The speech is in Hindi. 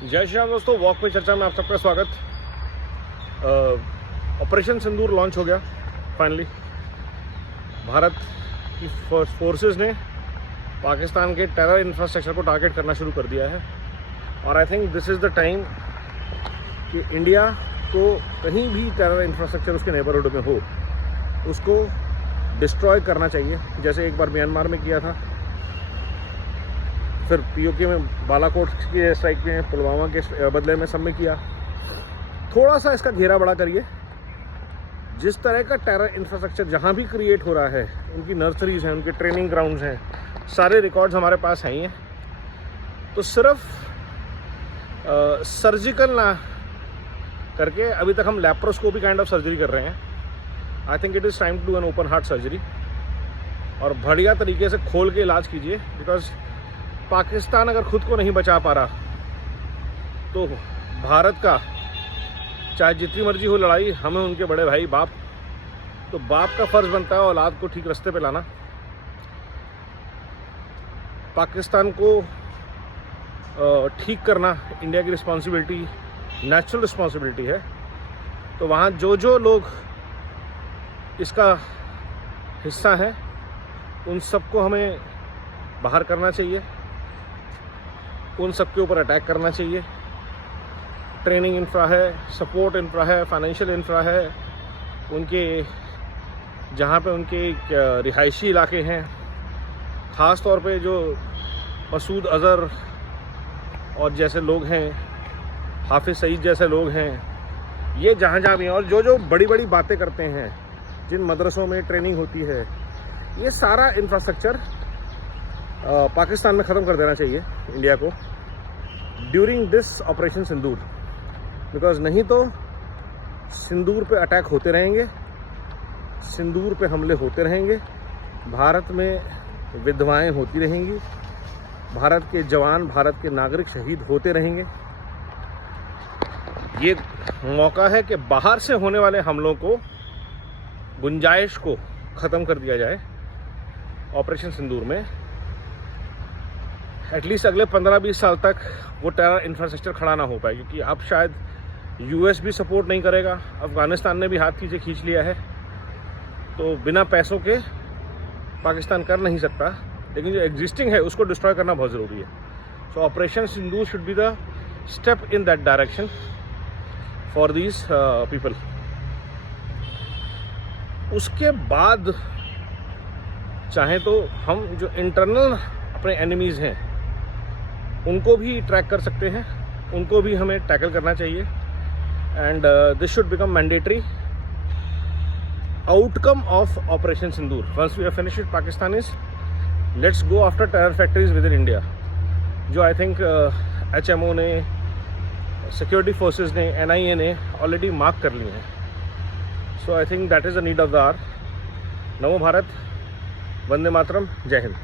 जय श्री राम दोस्तों, वॉक पे चर्चा में आप सबका स्वागत। ऑपरेशन सिंदूर लॉन्च हो गया फाइनली। भारत की फोर्सेस ने पाकिस्तान के टेरर इंफ्रास्ट्रक्चर को टारगेट करना शुरू कर दिया है और I think this is the time कि इंडिया को कहीं भी टेरर इंफ्रास्ट्रक्चर उसके नेबरहुड में हो उसको डिस्ट्रॉय करना चाहिए, जैसे एक बार म्यांमार में किया था, फिर पीओके में बालाकोट के स्ट्राइक में, पुलवामा के बदले में सब में किया। थोड़ा सा इसका घेरा बड़ा करिए। जिस तरह का टेरर इंफ्रास्ट्रक्चर जहाँ भी क्रिएट हो रहा है, उनकी नर्सरीज हैं, उनके ट्रेनिंग ग्राउंड्स हैं, सारे रिकॉर्ड्स हमारे पास हैं ही हैं। तो सिर्फ सर्जिकल ना करके, अभी तक हम लैप्रोस्कोपी काइंड ऑफ सर्जरी कर रहे हैं। I think it is time to do an open heart surgery और बढ़िया तरीके से खोल के इलाज कीजिए। बिकॉज पाकिस्तान अगर खुद को नहीं बचा पा रहा तो भारत का चाहे जितनी मर्जी हो लड़ाई, हमें उनके बड़े भाई बाप, तो बाप का फर्ज बनता है औलाद को ठीक रास्ते पे लाना। पाकिस्तान को ठीक करना इंडिया की रिस्पॉन्सिबिलिटी, नेचुरल रिस्पॉन्सिबिलिटी है। तो वहाँ जो जो लोग इसका हिस्सा हैं उन सबको हमें बाहर करना चाहिए, उन सब के ऊपर अटैक करना चाहिए। ट्रेनिंग इंफ्रा है, सपोर्ट इंफ्रा है, फाइनेंशियल इंफ्रा है, उनके जहाँ पे उनके रिहायशी इलाके हैं, ख़ास तौर पे जो मसूद अज़हर और जैसे लोग हैं, हाफिज़ सईद जैसे लोग हैं, ये जहाँ जहाँ भी हैं, और जो जो बड़ी बड़ी बातें करते हैं, जिन मदरसों में ट्रेनिंग होती है, ये सारा इंफ्रास्ट्रक्चर पाकिस्तान में ख़त्म कर देना चाहिए इंडिया को during this operation Sindoor. Because नहीं तो सिंदूर पे अटैक होते रहेंगे, सिंदूर पे हमले होते रहेंगे, भारत में विधवाएं होती रहेंगी, भारत के जवान, भारत के नागरिक शहीद होते रहेंगे। ये मौका है कि बाहर से होने वाले हमलों को, गुंजाइश को ख़त्म कर दिया जाए ऑपरेशन सिंदूर में। एटलीस्ट अगले 15-20 साल तक वो टेरर इंफ्रास्ट्रक्चर खड़ा ना हो पाए, क्योंकि अब शायद यूएस भी सपोर्ट नहीं करेगा, अफ़गानिस्तान ने भी हाथ पीछे खींच लिया है, तो बिना पैसों के पाकिस्तान कर नहीं सकता। लेकिन जो एग्जिस्टिंग है उसको डिस्ट्रॉय करना बहुत ज़रूरी है। सो operation Sindoor should be the step in that direction for these people. उसके बाद चाहें तो हम जो इंटरनल अपने एनिमीज़ हैं उनको भी ट्रैक कर सकते हैं, उनको भी हमें टैकल करना चाहिए। And this should become mandatory outcome of operation Sindoor. Once we have finished with Pakistan is let's go after terror factories within India, जो आई थिंक HMO ने, सिक्योरिटी फोर्सेज ने, NIA ने ऑलरेडी मार्क कर ली हैं। So I think that is the need of the hour. Namo Bharat, Vande Mataram, जय हिंद।